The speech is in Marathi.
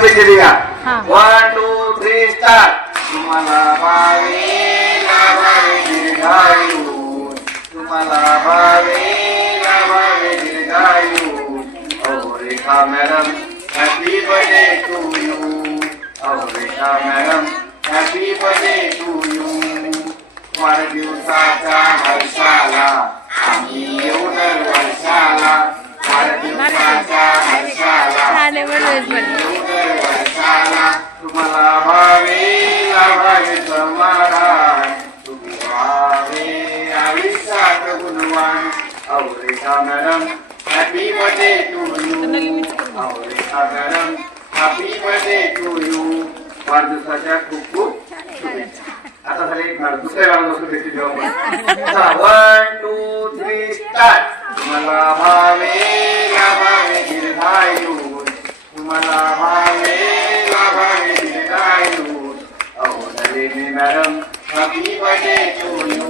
तुम्ही केली का. वन टू थ्री स्टार्ट तुम्हाला भावे दीर्घायू तुम्हाला भावे लाभावे दीर्घायू अहो Rekha madam happy birthday to you. अहो Rekha madam happy birthday to you. वाढदिवसाच्या हर्षाला आम्ही येऊ दर वर्षाला वाढदिवसाच्या हर्षाला. आयुष्यात गुणवान अवरेखा madam birthday to you. You अवरेखा madam birthday to you. You वाढदिवसाच्या खूप खूप शुभेच्छा. आता झाले एक दुसऱ्या गावात बसून भेटी आपण वन टू थ्री स्टार्ट तुम्हाला भावे लाभावे दीर्घायू. तुम्हाला भावे लाभावे दीर्घायू. अहो Nalini madam happy birthday to you